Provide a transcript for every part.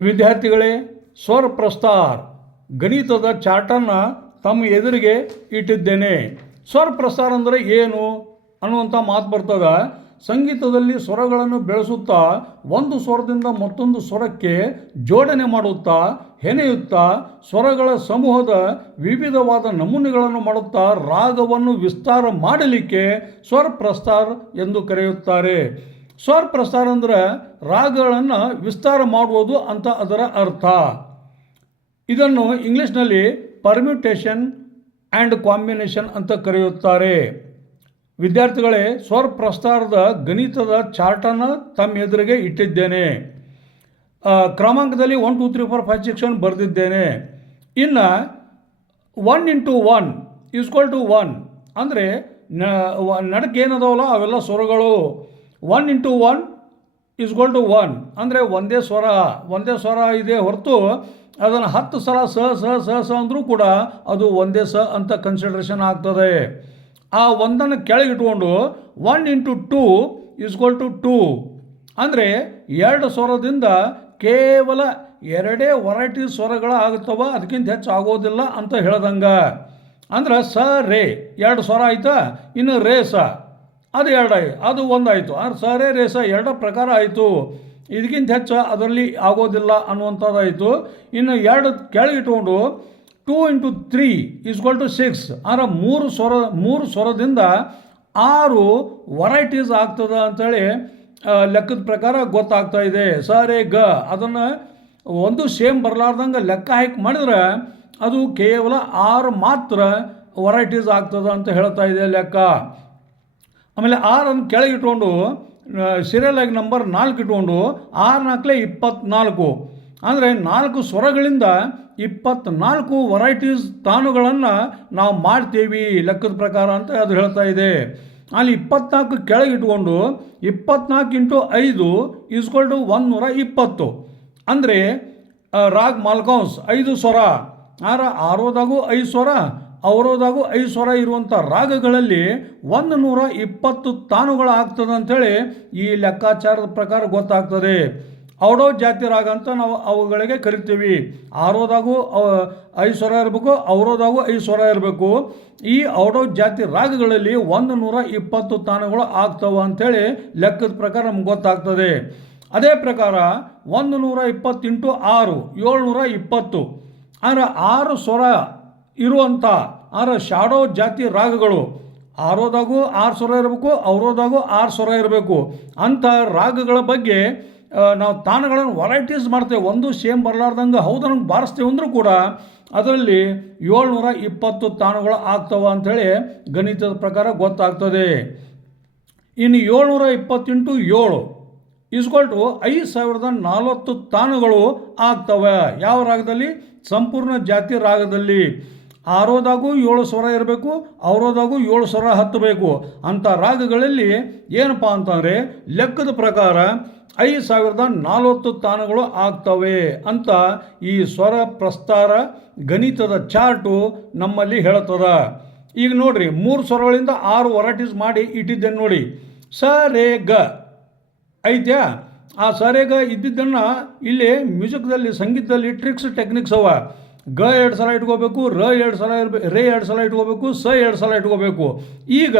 ವಿದ್ಯಾರ್ಥಿಗಳೇ ಸ್ವರ ಪ್ರಸ್ತಾರ್ ಗಣಿತದ ಚಾರ್ಟನ್ನು ತಮ್ಮ ಎದುರಿಗೆ ಇಟ್ಟಿದ್ದೇನೆ. ಸ್ವರ ಪ್ರಸಾರ ಅಂದರೆ ಏನು ಅನ್ನುವಂಥ ಮಾತು ಬರ್ತದ? ಸಂಗೀತದಲ್ಲಿ ಸ್ವರಗಳನ್ನು ಬೆಳೆಸುತ್ತಾ, ಒಂದು ಸ್ವರದಿಂದ ಮತ್ತೊಂದು ಸ್ವರಕ್ಕೆ ಜೋಡಣೆ ಮಾಡುತ್ತಾ, ಹೆಣೆಯುತ್ತಾ, ಸ್ವರಗಳ ಸಮೂಹದ ವಿವಿಧವಾದ ನಮೂನೆಗಳನ್ನು ಮಾಡುತ್ತಾ, ರಾಗವನ್ನು ವಿಸ್ತಾರ ಮಾಡಲಿಕ್ಕೆ ಸ್ವರ ಪ್ರಸ್ತಾರ ಎಂದು ಕರೆಯುತ್ತಾರೆ. ಸ್ವರ ಪ್ರಸಾರ ಅಂದ್ರೆ ರಾಗಗಳನ್ನು ವಿಸ್ತಾರ ಮಾಡುವುದು ಅಂತ ಅದರ ಅರ್ಥ. ಇದನ್ನು ಇಂಗ್ಲೀಷ್ನಲ್ಲಿ ಪರ್ಮ್ಯೂಟೇಷನ್ ಆ್ಯಂಡ್ ಕಾಂಬಿನೇಷನ್ ಅಂತ ಕರೆಯುತ್ತಾರೆ. ವಿದ್ಯಾರ್ಥಿಗಳೇ ಸ್ವರ ಪ್ರಸ್ತಾರದ ಗಣಿತದ ಚಾರ್ಟನ್ನು ತಮ್ಮ ಎದುರಿಗೆ ಇಟ್ಟಿದ್ದೇನೆ. ಕ್ರಮಾಂಕದಲ್ಲಿ one two three four five six one ಬರೆದಿದ್ದೇನೆ. ಇನ್ನು one into one is equal to one ಅಂದರೆ ನಡಕ್ಕೆ ಏನದವಲ್ಲ ಅವೆಲ್ಲ ಸ್ವರಗಳು. One into one is equal to one ಅಂದರೆ ಒಂದೇ ಸ್ವರ ಒಂದೇ ಸ್ವರ ಇದೆ ಹೊರತು ಅದನ್ನು ಹತ್ತು ಸಲ ಸ ಸ ಸ ಸ ಅಂದರೂ ಕೂಡ ಅದು ಒಂದೇ ಸ ಅಂತ ಕನ್ಸಿಡರೇಷನ್ ಆಗ್ತದೆ. ಆ ಒಂದನ್ನು ಕೆಳಗಿಟ್ಕೊಂಡು one into two equal to two ಅಂದರೆ ಎರಡು ಸ್ವರದಿಂದ ಕೇವಲ ಎರಡೇ ವರೈಟಿ ಸ್ವರಗಳು ಆಗುತ್ತವ, ಅದಕ್ಕಿಂತ ಹೆಚ್ಚು ಆಗೋದಿಲ್ಲ ಅಂತ ಹೇಳ್ದಂಗೆ. ಅಂದ್ರೆ ಸ, ರೇ, ಎರಡು ಸ್ವರ ಆಯ್ತಾ? ಇನ್ನು ರೇ, ಸ. ಅದು ಎರಡು ಆಯ್ತು ಅದು ಒಂದಾಯಿತು. ಆದ್ರೆ ಸಾರೆ ರೇಸ ಎರಡು ಪ್ರಕಾರ ಆಯಿತು. ಇದಕ್ಕಿಂತ ಹೆಚ್ಚು ಅದರಲ್ಲಿ ಆಗೋದಿಲ್ಲ ಅನ್ನುವಂಥದ್ದಾಯಿತು. ಇನ್ನು ಎರಡು ಕೆಳಗಿಟ್ಕೊಂಡು two into three is equal to six. ಅಂದರೆ ಮೂರು ಸ್ವರ, ಮೂರು ಸ್ವರದಿಂದ ಆರು ವರೈಟೀಸ್ ಆಗ್ತದೆ ಅಂಥೇಳಿ ಲೆಕ್ಕದ ಪ್ರಕಾರ ಗೊತ್ತಾಗ್ತಾ ಇದೆ. ಸ ರೇ ಗ. ಅದನ್ನು ಒಂದು ಸೇಮ್ ಬರಲಾರ್ದಂಗೆ ಲೆಕ್ಕ ಹಾಕಿ ಮಾಡಿದ್ರೆ ಅದು ಕೇವಲ ಆರು ಮಾತ್ರ ವರೈಟೀಸ್ ಆಗ್ತದೆ ಅಂತ ಹೇಳ್ತಾ ಇದೆ ಲೆಕ್ಕ. ಆಮೇಲೆ ಆರನ್ನು ಕೆಳಗೆ ಇಟ್ಕೊಂಡು ಸೀರಿಯಲ್ ಆಗಿ ನಂಬರ್ ನಾಲ್ಕು ಇಟ್ಕೊಂಡು, ಆರು ನಾಲ್ಕಲೇ ಇಪ್ಪತ್ನಾಲ್ಕು. ಅಂದರೆ ನಾಲ್ಕು ಸ್ವರಗಳಿಂದ ಇಪ್ಪತ್ನಾಲ್ಕು ವೆರೈಟೀಸ್ ತಾನುಗಳನ್ನು ನಾವು ಮಾಡ್ತೀವಿ ಲೆಕ್ಕದ ಪ್ರಕಾರ ಅಂತ ಅದು ಹೇಳ್ತಾ ಇದೆ. ಅಲ್ಲಿ ಇಪ್ಪತ್ನಾಲ್ಕು ಕೆಳಗೆ ಇಟ್ಕೊಂಡು, ಇಪ್ಪತ್ನಾಲ್ಕು ಇಂಟು ಐದು ಈಸ್ಕೊಲ್ ಟು ಒಂದು ನೂರ ಇಪ್ಪತ್ತು ಅಂದರೆ ರಾಗ್ ಮಾಲ್ಕೌನ್ಸ್ ಐದು ಸ್ವರ. ಆರ ಆರೋದಾಗೂ ಐದು ಸ್ವರ ಅವರೋದಾಗೂ ಐದು ಸ್ವರ ಇರುವಂಥ ರಾಗಗಳಲ್ಲಿ ಒಂದು ನೂರ ಇಪ್ಪತ್ತು ತಾನುಗಳು ಆಗ್ತದೆ ಅಂಥೇಳಿ ಈ ಲೆಕ್ಕಾಚಾರದ ಪ್ರಕಾರ ಗೊತ್ತಾಗ್ತದೆ. ಔಡೋ ಜಾತಿ ರಾಗ ಅಂತ ನಾವು ಅವುಗಳಿಗೆ ಕರಿತೀವಿ. ಆರೋದಾಗೂ ಐದು ಸ್ವರ ಇರಬೇಕು, ಅವರೋದಾಗೂ ಐದು ಸ್ವರ ಇರಬೇಕು. ಈ ಔಡೋ ಜಾತಿ ರಾಗಗಳಲ್ಲಿ ಒಂದು ನೂರ ಇಪ್ಪತ್ತು ತಾನುಗಳು ಆಗ್ತವೆ ಅಂಥೇಳಿ ಲೆಕ್ಕದ ಪ್ರಕಾರ ನಮ್ಗೆ ಗೊತ್ತಾಗ್ತದೆ. ಅದೇ ಪ್ರಕಾರ ಒಂದು ನೂರ ಇಪ್ಪತ್ತೆಂಟು ಆರು, ಏಳ್ನೂರ ಇಪ್ಪತ್ತು. ಅಂದರೆ ಆರು ಸ್ವರ ಇರುವಂಥ ಆರ ಶಾಡೋ ಜಾತಿ ರಾಗಗಳು, ಆರೋದಾಗೂ ಆರು ಸ್ವರ ಇರಬೇಕು, ಅವರೋದಾಗೂ ಆರು ಸ್ವರ ಇರಬೇಕು. ಅಂಥ ರಾಗಗಳ ಬಗ್ಗೆ ನಾವು ತಾನಗಳನ್ನು ವೆರೈಟೀಸ್ ಮಾಡ್ತೇವೆ. ಒಂದು ಸೇಮ್ ಬರಲಾರ್ದಂಗೆ ಹೌದು ನಮ್ಗೆ ಬಾರಿಸ್ತೇವೆ ಅಂದರೂ ಕೂಡ ಅದರಲ್ಲಿ ಏಳ್ನೂರ ಇಪ್ಪತ್ತು ತಾಣಗಳು ಆಗ್ತವೆ ಅಂಥೇಳಿ ಗಣಿತದ ಪ್ರಕಾರ ಗೊತ್ತಾಗ್ತದೆ. ಇನ್ನು ಏಳ್ನೂರ ಇಪ್ಪತ್ತೆಂಟು ಏಳು ಇಸ್ಕೊಲ್ ಟು ಐದು ಸಾವಿರದ ನಲವತ್ತು ತಾಣಗಳು ಆಗ್ತವೆ. ಯಾವ ರಾಗದಲ್ಲಿ? ಸಂಪೂರ್ಣ ಜಾತಿ ರಾಗದಲ್ಲಿ. ಆರೋದಾಗೂ ಏಳು ಸ್ವರ ಇರಬೇಕು, ಅವರೋದಾಗೂ ಏಳು ಸ್ವರ ಹತ್ತಬೇಕು ಅಂಥ ರಾಗಗಳಲ್ಲಿ ಏನಪ್ಪ ಅಂತಂದರೆ ಲೆಕ್ಕದ ಪ್ರಕಾರ ಐದು ಸಾವಿರದ ನಲವತ್ತು ತಾಣಗಳು ಆಗ್ತವೆ ಅಂತ ಈ ಸ್ವರ ಪ್ರಸ್ತಾರ ಗಣಿತದ ಚಾರ್ಟು ನಮ್ಮಲ್ಲಿ ಹೇಳ್ತದ. ಈಗ ನೋಡ್ರಿ, ಮೂರು ಸ್ವರಗಳಿಂದ ಆರು ವರೈಟೀಸ್ ಮಾಡಿ ಇಟ್ಟಿದ್ದೇನೆ ನೋಡಿ. ಸ ರೇ ಗ. ಐತ್ಯಾ? ಆ ಸರೇಗ ಇದ್ದಿದ್ದನ್ನು ಇಲ್ಲಿ ಮ್ಯೂಸಿಕ್ದಲ್ಲಿ, ಸಂಗೀತದಲ್ಲಿ ಟ್ರಿಕ್ಸ್ ಟೆಕ್ನಿಕ್ಸ್ ಅವ. ಗ ಎರಡು ಸಲ ಇಟ್ಕೋಬೇಕು, ರ ಎರಡು ಸಲ ಇರಬೇಕು ರೇ ಎರಡು ಸಲ ಇಟ್ಕೋಬೇಕು, ಸ ಎರಡು ಸಲ ಇಟ್ಕೋಬೇಕು. ಈಗ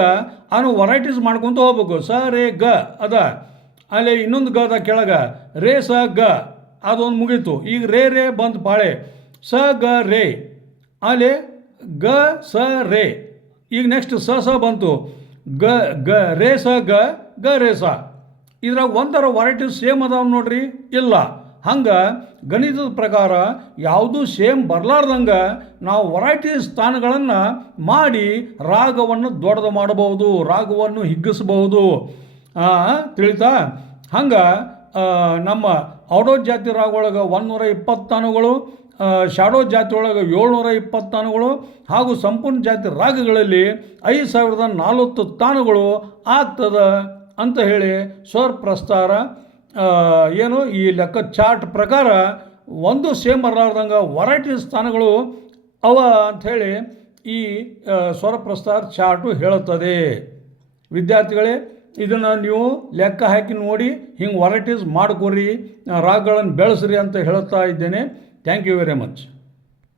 ಅವನು ವರೈಟೀಸ್ ಮಾಡ್ಕೊತ ಹೋಗ್ಬೇಕು. ಸ, ರೇ, ಗ, ಅದ. ಅಲ್ಲಿ ಇನ್ನೊಂದು ಗ ಅದ ಕೆಳಗ, ರೇ, ಸ, ಗ, ಅದೊಂದು ಮುಗೀತು. ಈಗ ರೇ ರೇ ಬಂತು ಪಾಳೆ. ಸ, ಗ, ರೇ. ಅಲ್ಲಿ ಗ, ಸ, ರೇ. ಈಗ ನೆಕ್ಸ್ಟ್ ಸ ಸ ಬಂತು. ಗ ಗ, ರೇ, ಸ, ಗ ಗ, ರೇ, ಸ. ಇದ್ರಾಗ ಒಂಥರ ವರೈಟೀಸ್ ಸೇಮ್ ಅದಾವ ನೋಡ್ರಿ? ಇಲ್ಲ. ಹಂಗೆ ಗಣಿತದ ಪ್ರಕಾರ ಯಾವುದೂ ಸೇಮ್ ಬರಲಾರ್ದಂಗೆ ನಾವು ವರೈಟಿ ಸ್ಥಾನಗಳನ್ನು ಮಾಡಿ ರಾಗವನ್ನು ದೊಡ್ಡದು ಮಾಡಬಹುದು, ರಾಗವನ್ನು ಹಿಗ್ಗಿಸಬಹುದು. ತಿಳಿತಾ? ಹಂಗೆ ನಮ್ಮ ಔಡೋ ಜಾತಿ ರಾಗ ಒಳಗೆ ಒಂದುನೂರ ಇಪ್ಪತ್ತು ತಾನುಗಳು ಶಾಡೋ ಜಾತಿ ಒಳಗೆ ಏಳ್ನೂರ ಇಪ್ಪತ್ತು ತಾನುಗಳು ಹಾಗೂ ಸಂಪೂರ್ಣ ಜಾತಿ ರಾಗಗಳಲ್ಲಿ ಐದು ಸಾವಿರದ ನಲವತ್ತು ತಾನುಗಳು ಆಗ್ತದೆ ಅಂತ ಹೇಳಿ ಸ್ವರ್ ಪ್ರಸ್ತಾರ. ಏನು ಈ ಲೆಕ್ಕ ಚಾರ್ಟ್ ಪ್ರಕಾರ ಒಂದು ಸೇಮ್ ಬರಲಾರ್ದಂಗೆ ವರೈಟಿ ಸ್ಥಾನಗಳು ಅವ ಅಂಥೇಳಿ ಈ ಸ್ವರ ಪ್ರಸ್ತಾರ ಚಾರ್ಟು ಹೇಳುತ್ತದೆ. ವಿದ್ಯಾರ್ಥಿಗಳೇ, ಇದನ್ನು ನೀವು ಲೆಕ್ಕ ಹಾಕಿ ನೋಡಿ, ಹಿಂಗೆ ವರೈಟೀಸ್ ಮಾಡ್ಕೊರಿ ರಾಗಗಳನ್ನು ಬೆಳೆಸ್ರಿ ಅಂತ ಹೇಳ್ತಾ ಇದ್ದೇನೆ. Thank you very much